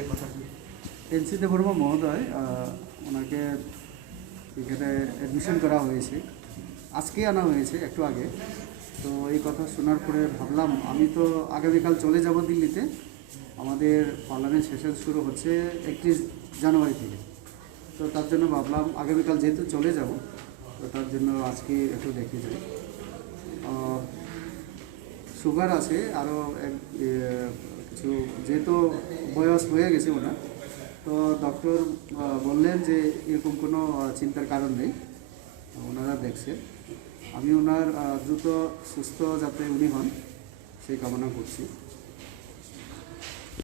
Media কথা NC Debbarma মহোদয় ওনাকে এখানে অ্যাডমিশন করা হয়েছে, আজকে আনা হয়েছে একটু আগে। তো এই কথা শোনার পরে ভাবলাম আমি তো আগামীকাল চলে যাব দিল্লিতে। আমাদের পার্লামেন্ট সেশন শুরু হচ্ছে 31 জানুয়ারি থেকে। তো তার জন্য ভাবলাম আগামীকাল যেহেতু চলে যাব, তো তার জন্য আজকে একটু দেখে যাই। সুগার আছে আরও কিছু, যেহেতু বয়স হয়ে গেছে ওনার, তো ডক্টর বললেন যে এরকম কোনো চিন্তার কারণ নেই, ওনারা দেখছে। আমি ওনার দ্রুত সুস্থ যাতে উনি হন সেই কামনা করছি।